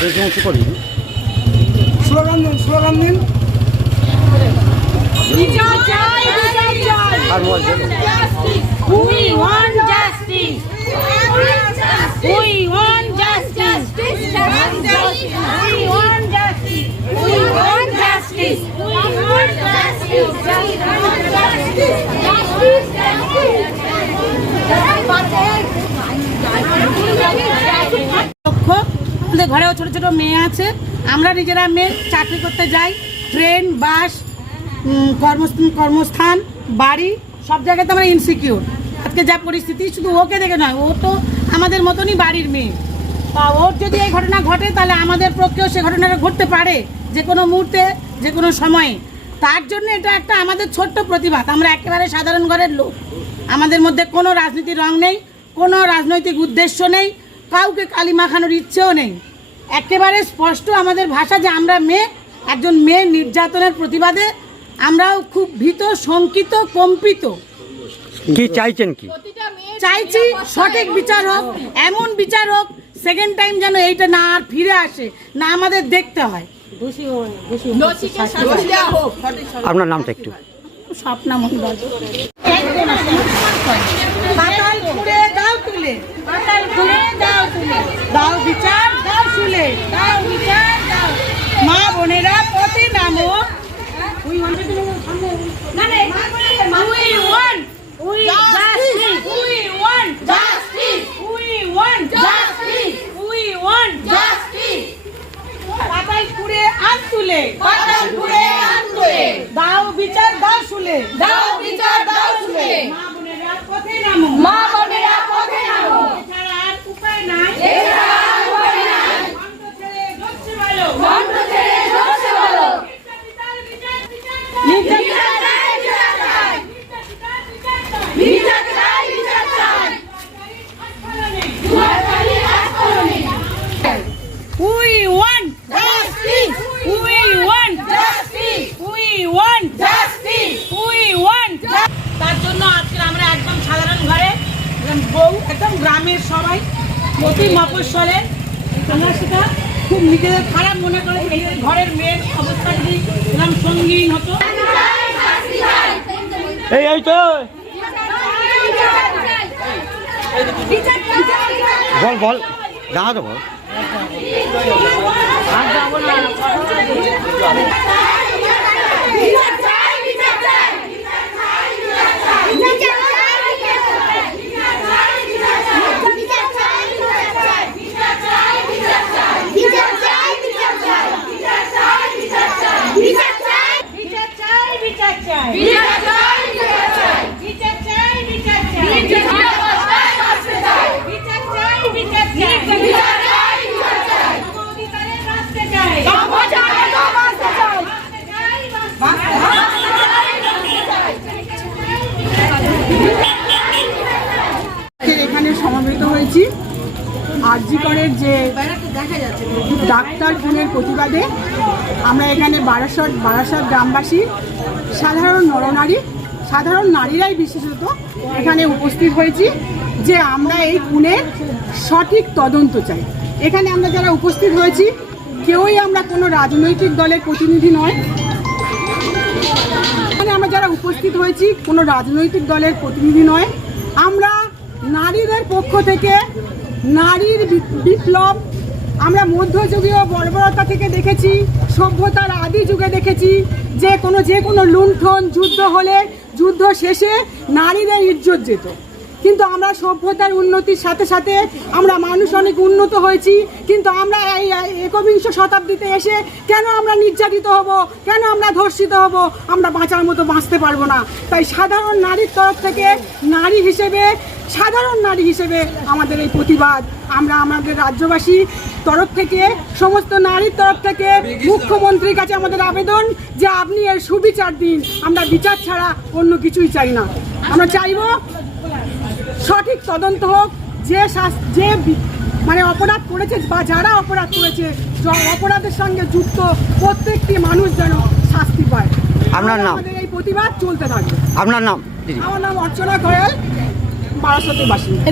বেশি উঁচু করি স্লোগান দিন স্লোগান দিন আর মোবাইল ঘরেও ছোট ছোট মেয়ে আছে। আমরা নিজেরা মেয়ে চাকরি করতে যাই। ট্রেন, বাস কর্মস্থান, বাড়ি, সব জায়গাতে আমরা ইনসিকিউর আজকে যা পরিস্থিতি, শুধু ওকে দেখে নয়, ও তো আমাদের মতনই বাড়ির মেয়ে। তা ওর যদি এই ঘটনা ঘটে, তাহলে আমাদের পক্ষেও সে ঘটনাটা ঘটতে পারে, যে কোনো মুহূর্তে, যে কোনো সময়ে। তার জন্য এটা একটা আমাদের ছোট্ট প্রতিবাদ। আমরা একেবারে সাধারণ ঘরের লোক। আমাদের মধ্যে কোনো রাজনীতির রং নেই, কোনো রাজনৈতিক উদ্দেশ্য নেই কাউকে কালি মাখানোর ইচ্ছেও নেই। একেবারে স্পষ্ট আমাদের ভাষা যে আমরা মেয়ে একজন মেয়ে নির্যাতনের প্রতিবাদে আমরাও খুব ভীত শঙ্কিত কম্পিত। কি চাইছেন কি? চাইছি সঠিক বিচার হোক এমন বিচার হোক সেকেন্ড টাইম যেন এইটা না আর ফিরে আসে না আমাদের দেখতে হয়। আপনার নামটা একটু। স্বপ্না মন্ডল তুলে। তুলে দাও তুলে। দাও বিচার দাও তুলে দাও বিচার দাও। মা বোনেরা পথে নামো ওই না না we want we justice we want justice we want justice we want justice পাতালপুরে আন দাও বিচার দাও শুলে। দাও বউ একদম গ্রামের সবাই প্রতি মফস্বলে। আমরা সেটা খুব নিজেদের খারাপ মনে করে এই ঘরের মেয়ের অবস্থা যদি এরকম সঙ্গীন হতো। এই এই তো। বল বল। জানা তো বল। বিচার চাই, বিচার চাই। বিচার চাই, বিচার চাই। বিচার চাই, বিচার চাই। বিচার চাই, বিচার চাই। বিচার চাই, বিচার চাই। বিচার চাই, বিচার চাই। বিচার চাই, বিচার চাই। বিচার চাই, বিচার চাই। বিচার চাই। বিচার চাই বিচার চাই বিচার চাই, বিচার চাই। বিচার চাই বিচার চাই বিচার চাই, বাঁচতে চাই। বিচার চাই বিচার চাই বিচার চাই, বিচার চাই। অধিকারে বাঁচতে চাই বাঁচাতে তো বাঁচতে চাই। বাঁচতে চাই বাঁচতে বাঁচতে চাই, বাঁচতে চাই। আজকের এখানে হয়েছি আরজিকরের যে ডাক্তার খুনের প্রতিবাদে আমরা এখানে বারাসত বারাসত গ্রামবাসী, সাধারণ নরনারী, সাধারণ নারীরাই বিশেষত এখানে উপস্থিত হয়েছি যে আমরা এই খুনের সঠিক তদন্ত চাই। এখানে আমরা যারা উপস্থিত হয়েছি, কেউই আমরা কোনো রাজনৈতিক দলের প্রতিনিধি নয়। এখানে আমরা যারা উপস্থিত হয়েছি, কোনো রাজনৈতিক দলের প্রতিনিধি নয়। আমরা পক্ষ থেকে নারীর বিপ্লব, আমরা মধ্যযুগীয় বর্বরতা থেকে দেখেছি, সভ্যতার আদি যুগে দেখেছি যে কোনো যে কোনো লুণ্ঠন যুদ্ধ হলে, যুদ্ধ শেষে নারীদের ইজ্জত যেত। কিন্তু আমরা সভ্যতার উন্নতির সাথে সাথে আমরা মানুষ অনেক উন্নত হয়েছি, কিন্তু আমরা এই একবিংশ শতাব্দীতে এসে কেন আমরা নির্যাতিত হব? কেন আমরা ধর্ষিত হব? আমরা বাঁচার মতো বাঁচতে পারব না। তাই সাধারণ নারীর তরফ থেকে নারী হিসেবে, সাধারণ নারী হিসেবে আমাদের এই প্রতিবাদ। আমরা আমাদের রাজ্যবাসী তরফ থেকে, সমস্ত নারীর তরফ থেকে মুখ্যমন্ত্রীর কাছে আমাদের আবেদন যে আপনি এর সুবিচার দিন। আমরা বিচার ছাড়া অন্য কিছুই চাই না। আমরা চাইব সঠিক তদন্ত হোক যে শাস- যে মানে অপরাধ করেছে বা যারা অপরাধ করেছে অপরাধের সঙ্গে যুক্ত প্রত্যেকটি মানুষ যেন শাস্তি পায়। আপনার নাম? আমাদের এই প্রতিবাদ চলতে থাকবে। আপনার নাম? আমার নাম অর্চনা কয়াল বারাসতের বাসিন্দা।